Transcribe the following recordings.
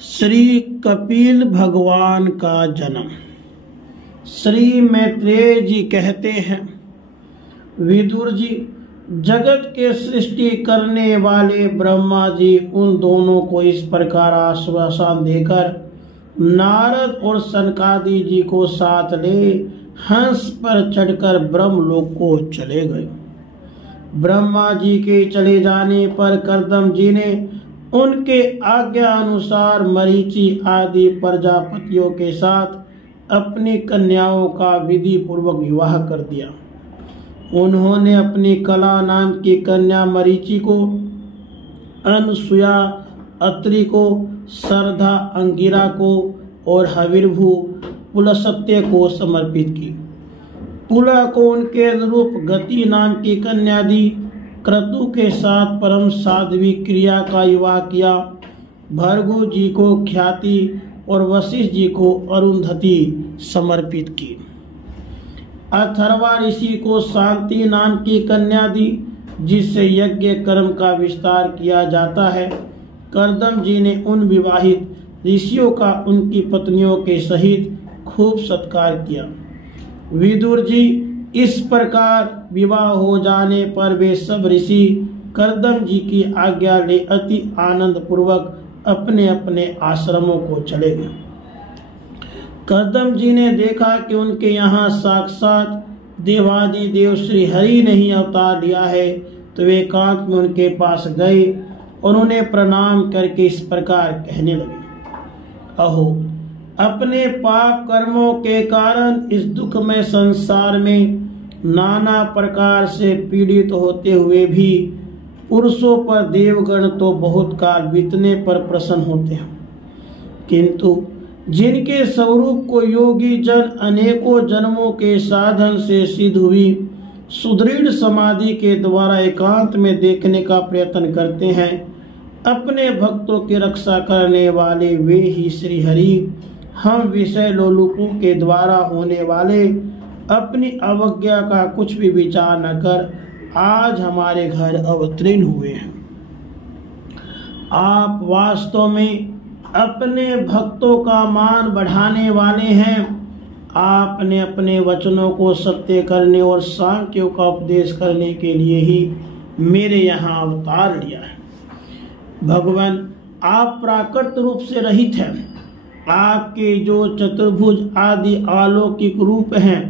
श्री कपिल भगवान का जन्म। श्री मैत्रेय जी कहते हैं, विदुर जी, जगत के सृष्टि करने वाले ब्रह्मा जी उन दोनों को इस प्रकार आश्वासन देकर नारद और सनकादि जी को साथ ले हंस पर चढ़कर ब्रह्मलोक को चले गए। ब्रह्मा जी के चले जाने पर कर्दम जी ने उनके आज्ञा अनुसार मरीचि आदि प्रजापतियों के साथ अपनी कन्याओं का विधि पूर्वक विवाह कर दिया। उन्होंने अपनी कला नाम की कन्या मरीचि को, अनसुया अत्रि को, सरधा अंगिरा को और हविर्भु पुलस्त्य को समर्पित की। पुला को उनके अनुरूप गति नाम की कन्या दी। क्रतु के साथ परम साध्वी क्रिया का विवाह किया। भृगु जी को ख्याति और वशिष्ठ जी को अरुंधति समर्पित की। अथर्वा ऋषि को शांति नाम की कन्या दी, जिससे यज्ञ कर्म का विस्तार किया जाता है। कर्दम जी ने उन विवाहित ऋषियों का उनकी पत्नियों के सहित खूब सत्कार किया। विदुर जी, इस प्रकार विवाह हो जाने पर वे सब ऋषि कर्दम जी की आज्ञा ले अति आनंद पूर्वक अपने अपने आश्रमों को चले गए। कर्दम जी ने देखा कि उनके यहाँ साक्षात देवादि देव श्री हरि ने ही अवतार लिया है, तो वे एकांत में उनके पास गए और उन्हें प्रणाम करके इस प्रकार कहने लगे, अहो, अपने पाप कर्मों के कारण इस दुखमय संसार में नाना प्रकार से पीड़ित होते हुए भी पुरुषों पर देवगण तो बहुत काल बीतने पर प्रसन्न होते हैं, किंतु जिनके स्वरूप को योगी जन अनेकों जन्मों के साधन से सिद्ध हुई सुदृढ़ समाधि के द्वारा एकांत में देखने का प्रयत्न करते हैं, अपने भक्तों की रक्षा करने वाले वे ही श्री हरि हम विषय लोलुपों के द्वारा होने वाले अपनी अवज्ञा का कुछ भी विचार न कर आज हमारे घर अवतीर्ण हुए हैं। आप वास्तव में अपने भक्तों का मान बढ़ाने वाले हैं। आपने अपने वचनों को सत्य करने और सांख्यों का उपदेश करने के लिए ही मेरे यहाँ अवतार लिया है। भगवान, आप प्राकृत रूप से रहित हैं। आपके जो चतुर्भुज आदि अलौकिक रूप हैं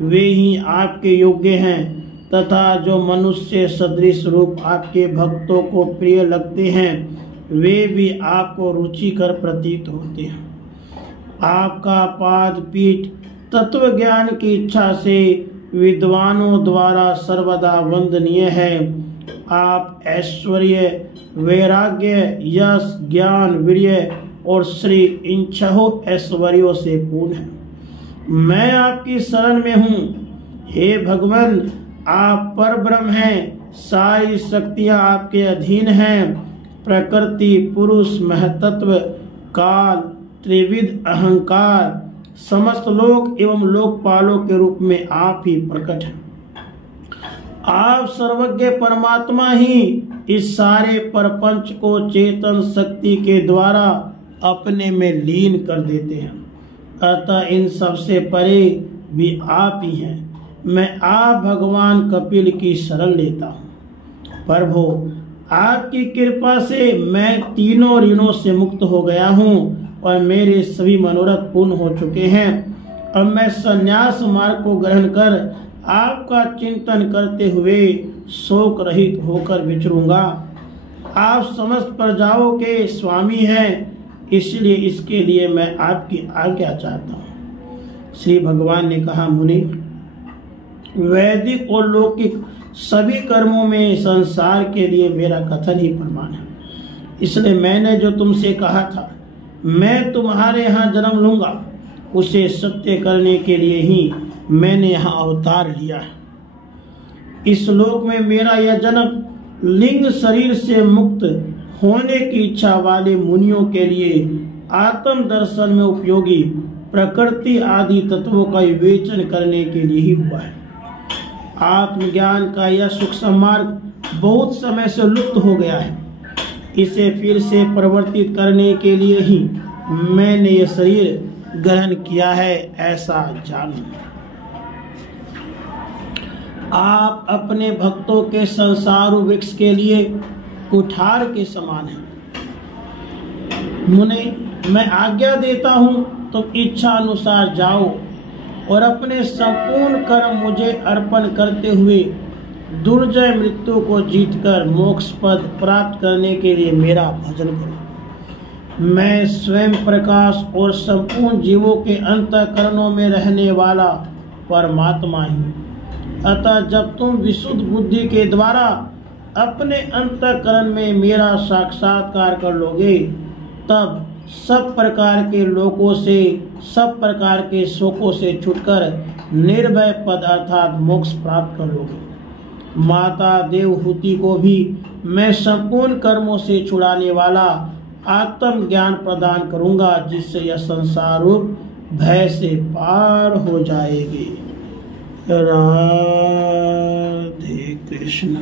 वे ही आपके योग्य हैं, तथा जो मनुष्य सदृश रूप आपके भक्तों को प्रिय लगते हैं वे भी आपको रुचिकर प्रतीत होते हैं। आपका पाद पीठ तत्व ज्ञान की इच्छा से विद्वानों द्वारा सर्वदा वंदनीय है। आप ऐश्वर्य, वैराग्य, यश, ज्ञान, वीर्य और श्री इन छहों ऐश्वर्यों से पूर्ण है। मैं आपकी शरण में हूँ। हे भगवान, आप परब्रह्म हैं। सारी शक्तियाँ आपके अधीन हैं। प्रकृति, पुरुष, महतत्व, काल, त्रिविध अहंकार, समस्त लोक एवं लोकपालों के रूप में आप ही प्रकट हैं। आप सर्वज्ञ परमात्मा ही इस सारे प्रपंच को चेतन शक्ति के द्वारा अपने में लीन कर देते हैं। अतः इन सब से परे भी आप ही हैं। मैं आप भगवान कपिल की शरण लेता हूँ। प्रभु, आपकी कृपा से मैं तीनों ऋणों से मुक्त हो गया हूँ और मेरे सभी मनोरथ पूर्ण हो चुके हैं। अब मैं संन्यास मार्ग को ग्रहण कर आपका चिंतन करते हुए शोक रहित होकर विचरूंगा। आप समस्त प्रजाओं के स्वामी हैं, इसलिए इसके लिए मैं आपकी आज्ञा चाहता हूँ। श्री भगवान ने कहा, मुनि, वैदिक और लौकिक सभी कर्मों में संसार के लिए मेरा कथन ही प्रमाण है। इसलिए मैंने जो तुमसे कहा था मैं तुम्हारे यहाँ जन्म लूंगा, उसे सत्य करने के लिए ही मैंने यहाँ अवतार लिया है। इस लोक में मेरा यह जन्म लिंग शरीर से मुक्त होने की इच्छा वाले मुनियों के लिए आत्म दर्शन में उपयोगी प्रकृति आदि तत्वों का विवेचन करने के लिए ही हुआ है। आत्मज्ञान का यह सूक्ष्म मार्ग बहुत समय से लुप्त हो गया है। इसे फिर से परिवर्तित करने के लिए ही मैंने ये शरीर ग्रहण किया है, ऐसा जानो। आप अपने भक्तों के संसार वृक्ष के लिए कुठार के समान हैं। मुने, मैं आज्ञा देता हूँ तुम इच्छा अनुसार जाओ और अपने संपूर्ण कर्म मुझे अर्पण करते हुए दुर्जय मृत्यु को जीतकर मोक्ष पद प्राप्त करने के लिए मेरा भजन करो। मैं स्वयं प्रकाश और संपूर्ण जीवों के अंतःकरणों में रहने वाला परमात्मा हूँ। अतः जब तुम विशुद्ध बुद्धि के द्वारा अपने अंतःकरण में मेरा साक्षात्कार कर लोगे, तब सब प्रकार के लोकों से, सब प्रकार के शोकों से छूटकर निर्भय पद अर्थात मोक्ष प्राप्त कर लोगे। माता देवहूति को भी मैं संपूर्ण कर्मों से छुड़ाने वाला आत्म ज्ञान प्रदान करूंगा, जिससे यह संसार रूप भय से पार हो जाएगी। राधे कृष्ण।